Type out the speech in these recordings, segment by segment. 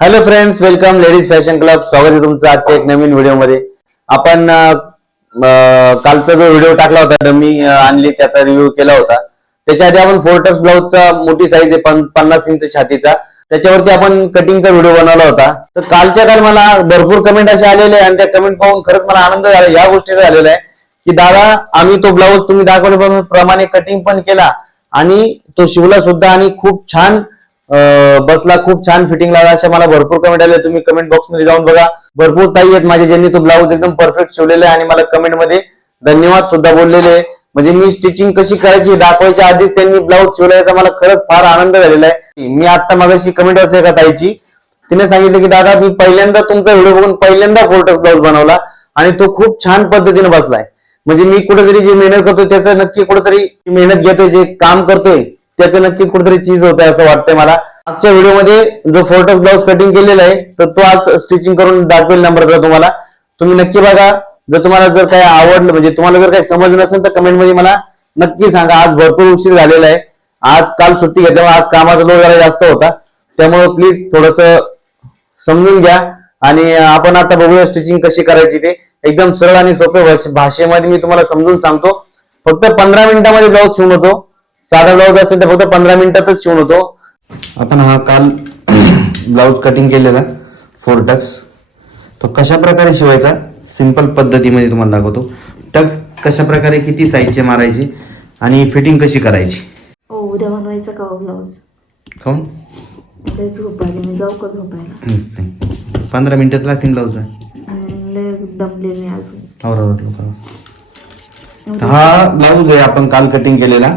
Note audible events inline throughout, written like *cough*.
Hello friends welcome ladies fashion club स्वागत आहे तुमचं आजच्या एक नवीन व्हिडिओमध्ये आपण अं, कालचा जो व्हिडिओ टाकला होता मी आणली त्याचा रिव्ह्यू केला होता. त्याच्या आधी आपण फोर्टस ब्लाऊजचा मोठी साईज आहे पन- पन्नास इंच छातीचा. त्याच्यावरती आपण कटिंगचा व्हिडिओ बनवला होता. तर कालच्या काल मला भरपूर कमेंट असे आलेले आणि त्या कमेंट पाहून खरंच मला आनंद झाला. या गोष्टीचा झालेला आहे की दादा आम्ही तो ब्लाऊज तुम्ही दाखवल्याप्रमाणे कटिंग पण केला आणि तो शिवला सुद्धा आणि खूप छान बसला खूप छान फिटिंग लागला अशा मला भरपूर कमेंट आले तुम्ही कमेंट बॉक्समध्ये जाऊन बघा. भरपूर ताई आहेत माझे ज्यांनी तो ब्लाऊज एकदम परफेक्ट शिवलेला आहे आणि मला कमेंटमध्ये धन्यवाद सुद्धा बोललेले आहे. म्हणजे मी स्टिचिंग कशी करायची दाखवायच्या आधीच त्यांनी ब्लाऊज शिवलायचा मला खरंच फार आनंद झालेला आहे. मी आता मागाशी कमेंट वाचले एका ताईची? तिने सांगितलं की दादा मी पहिल्यांदा तुमचा व्हिडिओ बघून पहिल्यांदा फोर्टस ब्लाऊज बनवला आणि तो खूप छान पद्धतीने बसलाय. म्हणजे मी कुठेतरी जी मेहनत करतोय त्याचं नक्की कुठेतरी मेहनत घेतोय जे काम करतोय त्याचं नक्कीच कुठेतरी चीज होत आहे असं वाटतंय मला. आजच्या व्हिडिओमध्ये जो फोटो ब्लाऊज कटिंग केलेला आहे तर तो आज स्टिचिंग करून दाखवेल नंबरचा तुम्हाला. तुम्ही नक्की बघा. जर तुम्हाला जर काही आवडलं म्हणजे तुम्हाला जर काही समजलं नसेल तर कमेंटमध्ये मला नक्की सांगा. आज भरपूर उशीर झालेला आहे. आज काल सुट्टी घेतल्यामुळे आज कामाचा लोड जरा जास्त होता. त्यामुळे प्लीज थोडस समजून घ्या. आणि आपण आता बघूया स्टिचिंग कशी करायची ते. एकदम सरळ आणि सोपे भाषे- भाषेमध्ये मी तुम्हाला समजून सांगतो. फक्त पंधरा मिनिटामध्ये ब्लाऊज शिवून होतो. साधा ब्लाऊज असेल तर फक्त पंधरा मिनिटातच शिवून होतो. आपण हा काल *clears throat* ब्लाऊज कटिंग केलेला फोर टक्स तो कशा प्रकारे शिवायचा? सिंपल पद्धतीमध्ये तुम्हाला दाखवतो. टक्स कशा प्रकारे किती साईजचे मारायचे आणि फिटिंग कशी करायची? हो उद्या बनवायचा का ब्लाऊज? आली मी जाऊ का झोपायला? हम्म, नाही. पंधरा मिनिटात लागतील ब्लाऊजला हम्म, लय दमले मी अजून. आवरा लवकर हा ब्लाऊज आहे आपण काल कटिंग केलेला.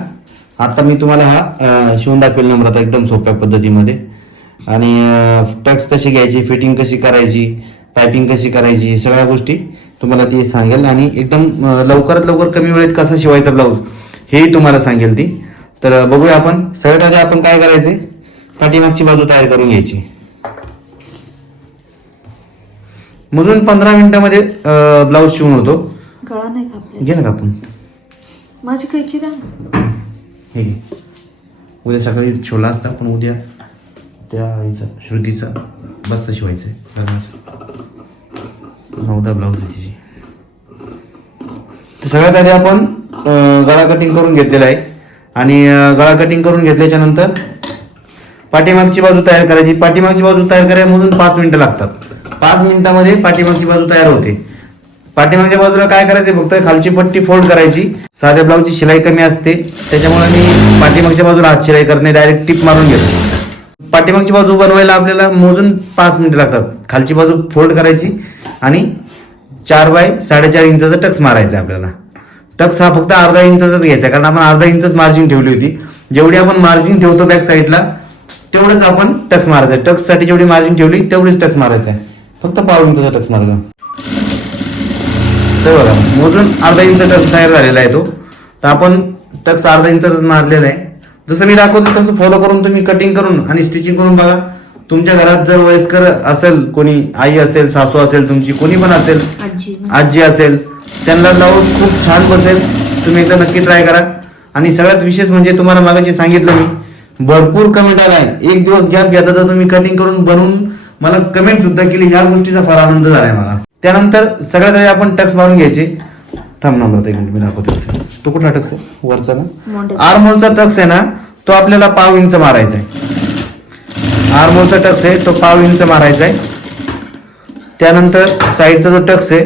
आता मी तुम्हाला हा शिवून दाखवेल नंबर आता एकदम सोप्या पद्धतीमध्ये. आणि टक्स कशी घ्यायची फिटिंग कशी करायची पायपिंग कशी करायची सगळ्या गोष्टी तुम्हाला ती सांगेल. आणि एकदम लवकरात लवकर कमी वेळेत कसा शिवायचा ब्लाऊज हेही तुम्हाला सांगेल ती. तर बघूया आपण सगळ्यात आधी आपण काय करायचे? पाठीमागची बाजू तयार करून घ्यायची. म्हणून पंधरा मिनिटामध्ये ब्लाऊज शिवून होतो. गळा नाही कापले घे ना कापून. माझी. हे घे. उद्या सकाळी शिवला असता पण उद्या त्या आईचा श्रुतीचा बस्ता शिवायचा आहे लग्नाचा. नऊदा ब्लाऊज आहे तिची. तर सगळ्यात आधी आपण गळा कटिंग करून घेतलेला आहे. आणि गळा कटिंग करून घेतल्याच्या नंतर पाठीमागची बाजू तयार करायची. पाठीमागची बाजू तयार करायमधून पाच मिनिटं लागतात. पाच मिनिटामध्ये पाठीमागची बाजू तयार होते. पाठीमागच्या बाजूला काय करायचं फक्त खालची पट्टी फोल्ड करायची. साध्या ब्लाऊजची शिलाई कमी असते. त्याच्यामुळे मी पाठीमागच्या बाजूला हात शिलाई करणे डायरेक्ट टिप मारून घेतो. पाठीमागची बाजू बनवायला आपल्याला मोजून पाच मिनिटं लागतात. खालची बाजू फोल्ड करायची आणि चार बाय साडेचार इंचाचा टक्स मारायचा आपल्याला. टक्स हा फक्त अर्धा इंचाचाच घ्यायचा. कारण आपण अर्धा इंचच मार्जिन ठेवली होती. जेवढी आपण मार्जिन ठेवतो बॅक साईडला तेवढंच आपण टक्स मारायचं टक्ससाठी जेवढी मार्जिन ठेवली तेवढीच टक्स मारायचं आहे. फक्त पाव इंचाचा टक्स मारायचा तर बघा. मोजून अर्धा इंच टक्स तयार झालेला आहे तो. तर आपण टक्स अर्धा इंचाचाच मारलेला आहे. जसं मी दाखवतो तसं फॉलो करून तुम्ही कटिंग करून आणि स्टिचिंग करून बघा. तुमच्या घरात जर वयस्कर असेल कोणी आई असेल सासू असेल तुमची कोणी पण असेल आजी. असेल त्यांना ब्लाऊज खूप छान बसेल. तुम्ही एकदा नक्की ट्राय करा. आणि सगळ्यात विशेष म्हणजे तुम्हाला मागाशी सांगितलं मी भरपूर कमेंट आलाय. एक दिवस गॅप घेता तर तुम्ही कटिंग करून बनवून मला कमेंट सुद्धा केली. ह्या गोष्टीचा फार आनंद झालाय मला. त्यानंतर सगळ्यात आधी आपण टक्स मारून घ्यायचे. थांब नंबर एक मिनिट मी दाखवतो तो कुठला टक्स आहे? वरचा ना? आर्मोलचा टक्स आहे ना तो आपल्याला पाव इंच मारायचा आहे. आर्मोलचा टक्स आहे तो पाव इंच मारायचा आहे. त्यानंतर साईडचा जो टक्स आहे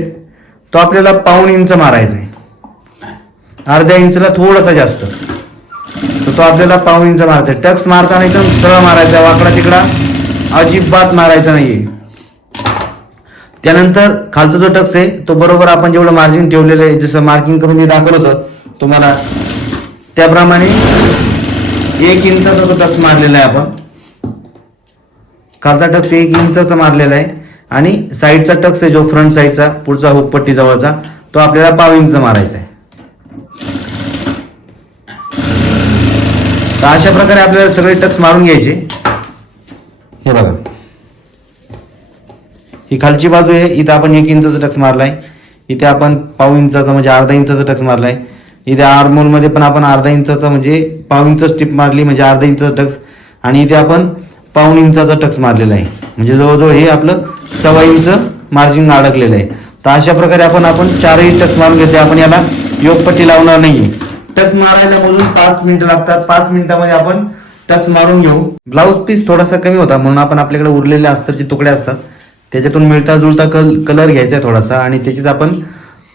तो आपल्याला पाऊण इंच मारायचा आहे. अर्ध्या इंचला थोडासा जास्त. तर तो आपल्याला पाऊण इंच मारायचा आहे टक्स मारताना एकदम सरळ मारायचा वाकडा तिकडा अजिबात मारायचा नाहीये. त्यानंतर खालचा जो टक्स आहे तो बरोबर आपण जेवढं मार्जिन ठेवलेलं आहे जसं मार्किंग करून ते दाखवलं होतं तुम्हाला त्याप्रमाणे एक इंचाचा तो टक्स मारलेला आहे आपण खालचा टक्स एक इंचाचा मारलेला आहे आणि साईडचा टक्स आहे जो फ्रंट साईडचा पुढचा हुकपट्टी जवळचा तो आपल्याला पाव इंच मारायचा आहे. तर अशा प्रकारे आपल्याला सगळे टक्स मारून घ्यायचे. हे बघा. ही खालची बाजू आहे इथं आपण एक इंचाचा टक्स मारलाय. इथे आपण पाव इंचाचा म्हणजे अर्धा इंचाचा टक्स मारलाय. इथे आर्मोलमध्ये पण आपण अर्धा इंचाचा म्हणजे पाव इंच स्टिप मारली म्हणजे अर्धा इंचाचा टक्स. आणि इथे आपण पाऊण इंचाचा टक्स मारलेला आहे. म्हणजे जवळजवळ हे आपलं सव्वा इंच मार्जिन अडकलेलं आहे. तर अशा प्रकारे आपण आपण चारही टक्स मारून घेतले. आपण याला योगपट्टी लावणार नाहीये. टक्स मारायला बोलून पाच मिनिटं लागतात. पाच मिनिटामध्ये आपण टक्स मारून घेऊ. ब्लाऊज पीस थोडासा कमी होता म्हणून आपण आपल्याकडे उरलेले अस्तरचे तुकडे असतात. त्याच्यातून मिळता जुळता कल कलर घ्यायचा आहे थोडासा आणि त्याचीच आपण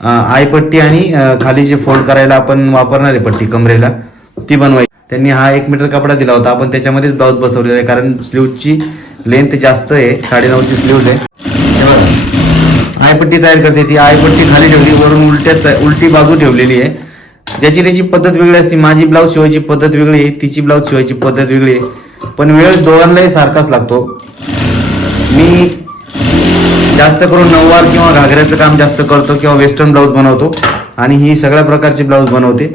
आयपट्टी आणि खाली जे फोल्ड करायला आपण वापरणार आहे पट्टी कमरेला ती बनवायची. त्यांनी हा एक मीटर कपडा दिला होता. आपण त्याच्यामध्येच ब्लाऊज बसवलेला आहे कारण स्लीवची लेंथ जास्त आहे. साडेनऊची स्लीव्ह आहे. आयपट्टी तयार करते ती. आयपट्टी खाली ठेवली. वरून उलट्या उलटी बाजू ठेवलेली आहे. ज्याची त्याची पद्धत वेगळी असते. माझी ब्लाऊज शिवायची पद्धत वेगळी आहे. तिची ब्लाऊज शिवायची पद्धत वेगळी आहे. पण वेळ दोघांनाही सारखाच लागतो. मी जास्त करून नऊवार किंवा घागऱ्याचं काम जास्त करतो किंवा वेस्टर्न ब्लाऊज बनवतो. आणि ही सगळ्या प्रकारची ब्लाऊज बनवते.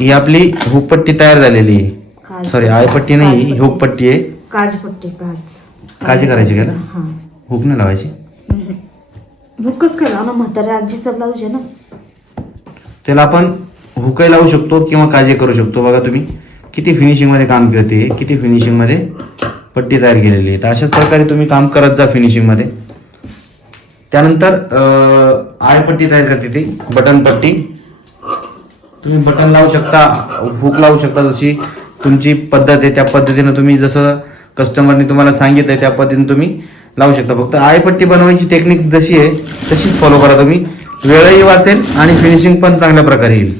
ही आपली हुकपट्टी तयार झालेली आहे. काज सॉरी आयपट्टी नाही ही हुकपट्टी आहे. काजपट्टी काज. काळजी करायची का? ना? हुक नाही लावायची. करा ना म्हाताऱ्या आजीचा ब्लाऊज आहे ना. त्याला आपण हुकही लावू शकतो किंवा काळजी करू शकतो. बघा तुम्ही किती फिनिशिंगमध्ये काम करते किती फिनिशिंगमध्ये पट्टी तयार केलेली आहे तर अशाच प्रकारे तुम्ही काम करत जा फिनिशिंगमध्ये त्यानंतर आय आयपट्टी तयार करते ती. बटन पट्टी. तुम्ही बटन लावू शकता हुक लावू शकता जशी तुमची पद्धत आहे. त्या पद्धतीनं तुम्ही जसं कस्टमरने तुम्हाला सांगितलं त्या पद्धतीने तुम्ही लावू शकता. फक्त आयपट्टी बनवायची टेक्निक जशी आहे तशीच फॉलो करा तुम्ही. वेळही वाचेल आणि फिनिशिंग पण चांगल्या प्रकारे येईल.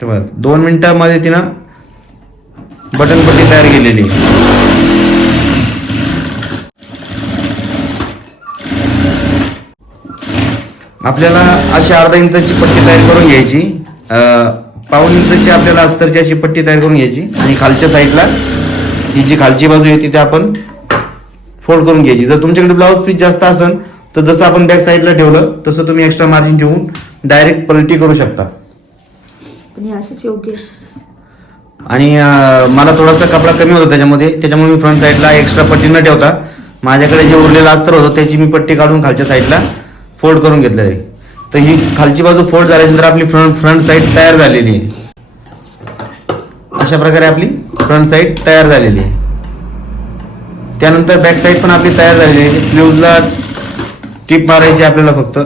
ते बघा दोन मिनटामध्ये तिनं बटन पट्टी तयार केलेली. आपल्याला अशी अर्धा इंचाची पट्टी तयार करून घ्यायची. पाऊन पाऊण इंचाची आपल्याला अस्तरची अशी पट्टी तयार करून घ्यायची. आणि खालच्या साईडला ही जी खालची बाजू आहे तिथे आपण फोल्ड करून घ्यायची. जर तुमच्याकडे ब्लाऊज पीस जास्त असेल तर जसं आपण बॅक साईडला ठेवलं तसं तुम्ही एक्स्ट्रा मार्जिन ठेवून डायरेक्ट पलटी करू शकता. आणि असंच योग्य आणि मला थोडासा कपडा कमी होता त्याच्यामध्ये. त्याच्यामुळे मी फ्रंट साईडला एक्स्ट्रा पट्टी न ठेवता. माझ्याकडे जे उरलेलं अस्तर होतं त्याची मी पट्टी काढून खालच्या साईडला फोल्ड करून घेतलेली तर ही खालची बाजू फोल्ड झाल्यानंतर आपली फ्रंट फ्रंट साईड तयार झालेली आहे. अशा प्रकारे आपली फ्रंट साईड तयार झालेली आहे. त्यानंतर बॅक साईड पण आपली तयार झालेली आहे. स्लीवला टिप मारायची आपल्याला फक्त.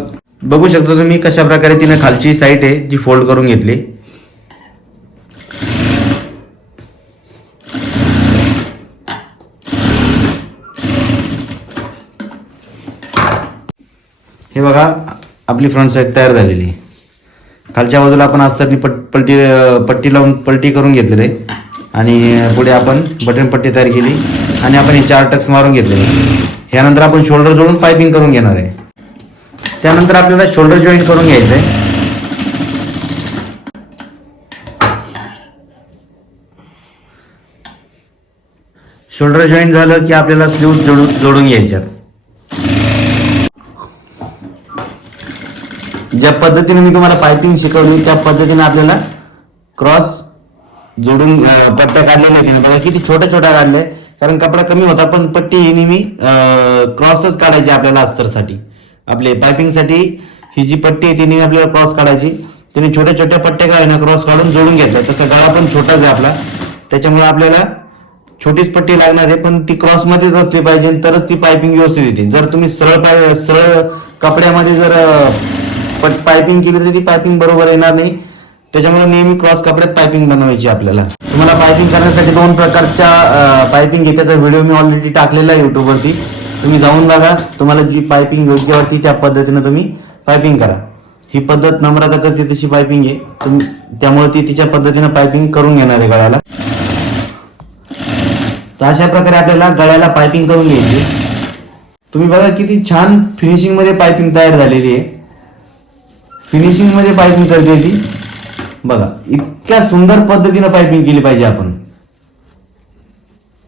बघू शकतो तुम्ही कशा प्रकारे तिने खालची साईड आहे जी फोल्ड करून घेतली हे बघा आपली फ्रंट साईड तयार झालेली. खालच्या बाजूला आपण अस्तरनी पट पलटी पट्टी लावून पलटी करून घेतलेलं आहे. आणि पुढे आपण बटन पट्टी तयार केली. आणि आपण हे चार टक्स मारून घेतलेले. ह्यानंतर आपण शोल्डर जोडून पायपिंग करून घेणार आहे. त्यानंतर आपल्याला शोल्डर जॉईन करून घ्यायचं आहे शोल्डर जॉईन झालं की आपल्याला स्लीव जोडून जोडून घ्यायच्यात. ज्या पद्धतीने मी तुम्हाला पायपिंग शिकवली त्या पद्धतीने आपल्याला क्रॉस जोडून पट्ट्या काढलेल्या आहेत बघा किती छोट्या छोट्या काढल्या. कारण कपडा कमी होता पण पट्टी ही नेहमी क्रॉसच काढायची आपल्याला अस्तरसाठी. आपले पायपिंगसाठी ही जी पट्टी आहे ती नेहमी आपल्याला क्रॉस काढायची. त्याने छोट्या छोट्या पट्ट्या काय ना क्रॉस काढून जोडून घेतल्या. तसा गळा पण छोटाच आहे आपला. त्याच्यामुळे आपल्याला छोटीच पट्टी लागणार आहे पण ती क्रॉस मध्येच असली पाहिजे तरच ती पायपिंग व्यवस्थित येते. जर तुम्ही सरळ पाय सरळ कपड्यामध्ये जर पण पायपिंग केली तर ती पायपिंग बरोबर येणार नाही. त्याच्यामुळे नेहमी क्रॉस कपड्यात पायपिंग बनवायची आपल्याला. तुम्हाला पायपिंग करण्यासाठी दोन प्रकारच्या पायपिंग घेते व्हिडिओ मी ऑलरेडी टाकलेला आहे युट्यूबवरती तुम्ही जाऊन बघा. तुम्हाला जी पायपिंग योग्य वाटते त्या पद्धतीने तुम्ही पायपिंग करा. ही पद्धत नम्रता करते तशी पायपिंग आहे तुम्ही त्यामुळे ती तिच्या पद्धतीने पायपिंग करून घेणार आहे गळ्याला. तर अशा प्रकारे आपल्याला गळ्याला पायपिंग करून घ्यायची तुम्ही बघा किती छान फिनिशिंगमध्ये पायपिंग तयार झालेली आहे. फिनिशिंगमध्ये पायपिंग करते ती बघा इतक्या सुंदर पद्धतीनं पायपिंग केली पाहिजे आपण.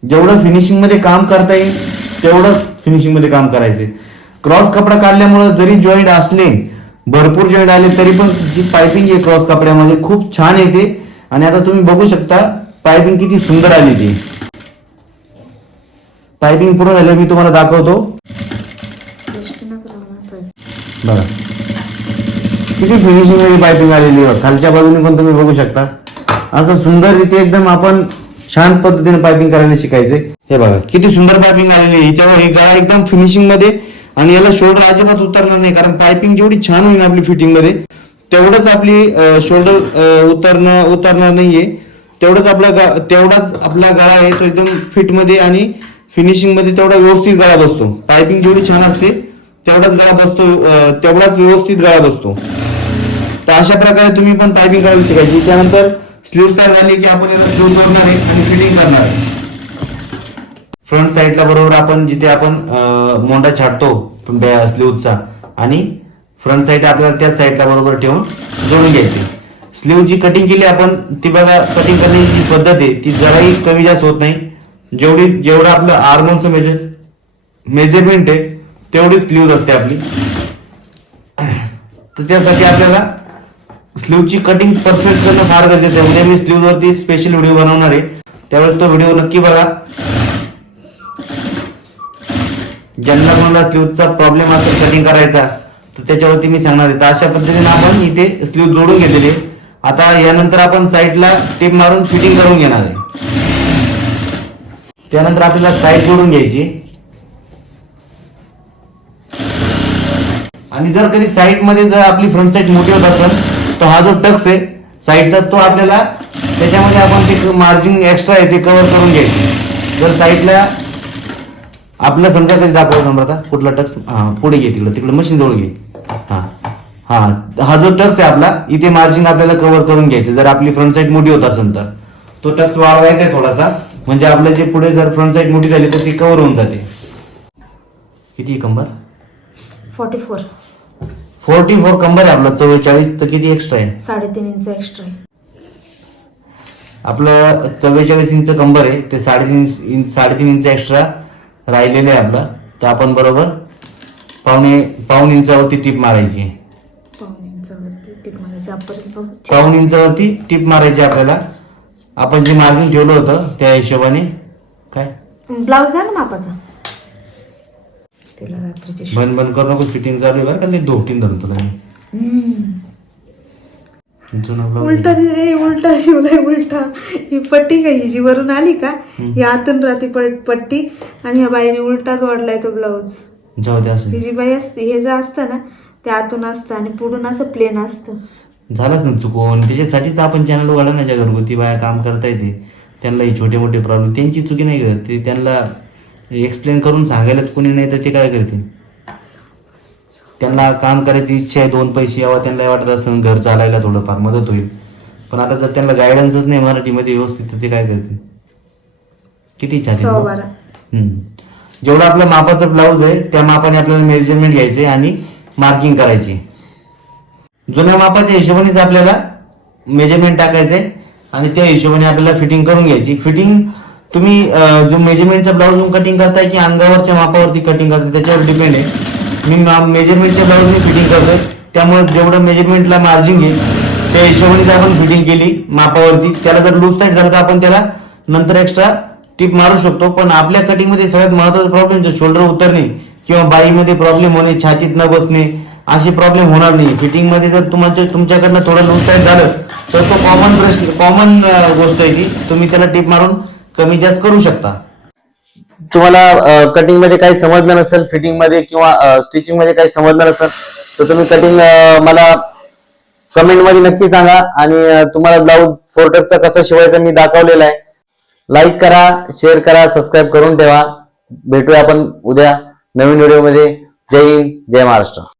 जेवढं फिनिशिंगमध्ये काम करता येईल तेवढं फिनिशिंगमध्ये काम करायचे क्रॉस कपडा काढल्यामुळे जरी जॉईंट असले भरपूर जॉईंट आले तरी पण जी पायपिंग आहे क्रॉस कपड्यामध्ये खूप छान येते. आणि आता तुम्ही बघू शकता पायपिंग किती सुंदर आली ती. पायपिंग पूर्ण झाल्यावर मी तुम्हाला दाखवतो. बघा. किती फिनिशिंग आणि पायपिंग आलेली आहे? खालच्या बाजूने पण तुम्ही बघू शकता. असं सुंदर रीती एकदम आपण छान पद्धतीने पायपिंग करायला शिकायचे. हे बघा किती सुंदर पायपिंग आलेली आहे. तेव्हा हे गळा एकदम फिनिशिंगमध्ये आणि याला शोल्डर अजिबात उतरणार नाही कारण पायपिंग जेवढी छान होईल आपली फिटिंगमध्ये तेवढंच आपली शोल्डर उतरणं उतरणार नाहीये. तेवढंच आपला तेवढाच आपला गळा आहे तो एकदम फिटमध्ये आणि फिनिशिंगमध्ये तेवढा व्यवस्थित गळा बसतो. पायपिंग जेवढी छान असते तेवढाच गळा बसतो तेवढाच व्यवस्थित गळा बसतो. तर अशा प्रकारे तुम्ही पण टायपिंग करायला शिकायची. त्यानंतर स्लीव तयार झाली की आपण याला स्लीव जोडणार आहे आणि फिटिंग करणार आहे. फ्रंट साईडला बरोबर आपण जिथे आपण मोंडा छाटतो स्लीवचा आणि फ्रंट साईड आपल्याला त्याच साईडला बरोबर ठेवून जोडून घ्यायची. स्लीवची कटिंग केली आपण ती बघा कटिंग करण्याची जी पद्धत आहे ती जराही कमी जास्त होत नाही. जेवढी जेवढं आपलं आर्मोनचं मेजर मेजरमेंट आहे तेवढीच स्लीव असते आपली. तर त्यासाठी आपल्याला स्लीवची कटिंग परफेक्ट करणं फार गरजेचं आहे. उद्या मी स्लीव वरती स्पेशल व्हिडिओ बनवणार आहे. त्यावेळेस तो व्हिडिओ नक्की बघा. ज्यांना कोणाला स्लीवचा प्रॉब्लेम असेल कटिंग करायचा तर त्याच्यावरती मी सांगणार आहे. तर अशा पद्धतीने आपण इथे स्लीव जोडून घेतलेले आता यानंतर आपण साईडला टेप मारून फिटिंग करून घेणार आहे. त्यानंतर आपल्याला साईड जोडून घ्यायची आणि जर कधी साईडमध्ये जर आपली फ्रंट साईड मोठी होत असेल तर हा जो टक्स आहे साईडचा तो आपल्याला त्याच्यामध्ये आपण ते मार्जिन एक्स्ट्रा आहे ते कव्हर करून घ्यायचे जर साईडला आपलं समजा कधी दाखवा नंबर आता कुठला टक्स? हा पुढे घे तिकडं तिकडं मशीन जवळ घे. हा. हा हा जो टक्स आहे आपला इथे मार्जिन आपल्याला कव्हर करून घ्यायचं. जर आपली फ्रंट साईड मोठी होत असेल तर. तो टक्स वाढवायचा आहे थोडासा. म्हणजे आपलं जे पुढे जर फ्रंट साईड मोठी झाली तर ती कव्हर होऊन जाते. किती कंबर? फॉर्टी फोर फोर्टी फोर कंबर आहे आपलं चव्वेचाळीस तर किती एक्स्ट्रा आहे? साडेतीन इंच एक्स्ट्रा आहे. आपलं चव्वेचाळीस इंच कंबर आहे ते साडेतीन इंच साडेतीन इंच एक्स्ट्रा राहिलेले आहे आपलं. तर आपण बरोबर पावणे पाऊन इंचावरती टीप मारायची आहे. पाऊण इंचावरती टीप मारायची आपण बघू पाऊन इंचावरती टीप मारायची आपल्याला. आपण जे मार्जिन ठेवलं होतं त्या हिशोबाने काय? ब्लाऊज द्या ना मापाचा. तिला रात्रीची बंद बंद करू नको फिटिंग चालू आहे बरं का मी. हम्म. जुना blouse उलटा उलटा शिवलाय उलटा. ही पट्टी का ही? जी वरून आली का? ही आतून राहते पट- पट्टी आणि या बाईने उलटाच वाढलाय तो ब्लाऊज जाऊ दे असं. ही जी बाई असते हे जे असतं ना ते आतून असतं आणि पुढून असं प्लेन असतं. झालंच ना चुकून. त्याच्यासाठीच तर आपण चॅनल उघडण्याच्या घरगुती बाया काम करता येते त्यांना हे छोटे मोठे प्रॉब्लेम त्यांची चुकी नाही करत ते त्यांना एक्सप्लेन करून सांगायलाच कोणी नाही तर ते काय करतील? त्यांना काम करायची इच्छा आहे दोन पैसे यावं त्यांना वाटत असं घर चालायला थोडंफार मदत होईल. पण आता जर त्यांना गायडन्सच नाही मराठीमध्ये व्यवस्थित तर ते काय करतील? किती हम्म. जेवढं आपलं मापाचं ब्लाऊज आहे त्या मापाने आपल्याला मेजरमेंट घ्यायचे आणि मार्किंग करायची. जुन्या मापाच्या हिशोबानेच आपल्याला मेजरमेंट टाकायचे आणि त्या हिशोबाने आपल्याला फिटिंग करून घ्यायची. फिटिंग तुम्ही जो मेजरमेंटचा ब्लाऊज कटिंग करताय की अंगावरच्या मापावरती कटिंग करताय त्याच्यावर डिपेंड आहे. मी मेजरमेंटच्या ब्लाऊजने फिटिंग करतोय. त्यामुळे जेवढं मेजरमेंटला मार्जिन घेईल त्या हिशोबाने आपण फिटिंग केली मापावरती. त्याला जर लूज टाईट झालं तर आपण त्याला नंतर एक्स्ट्रा टिप मारू शकतो. पण आपल्या कटिंगमध्ये सगळ्यात महत्त्वाचा प्रॉब्लेम जो शोल्डर उतरणे किंवा बाईमध्ये प्रॉब्लेम होणे छातीत न बसणे असे प्रॉब्लेम होणार नाही. फिटिंगमध्ये जर तुमच्या तुमच्याकडनं थोडं लूज टाईट झालं तर तो कॉमन प्रश्न कॉमन गोष्ट आहे ती. तुम्ही त्याला टिप मारून कमी जास्त करू शकता. तुम्हाला कटिंगमध्ये काही समजलं नसेल फिटिंगमध्ये किंवा स्टिचिंगमध्ये काही समजलं नसेल तर तुम्ही कटिंग मला कमेंटमध्ये नक्की सांगा आणि तुम्हाला ब्लाऊज फोर्टक्सचा कसं शिवायचं मी दाखवलेला आहे. लाईक करा शेअर करा सबस्क्राईब करून ठेवा. भेटूया आपण उद्या नवीन व्हिडिओमध्ये. जय हिंद जय महाराष्ट्र.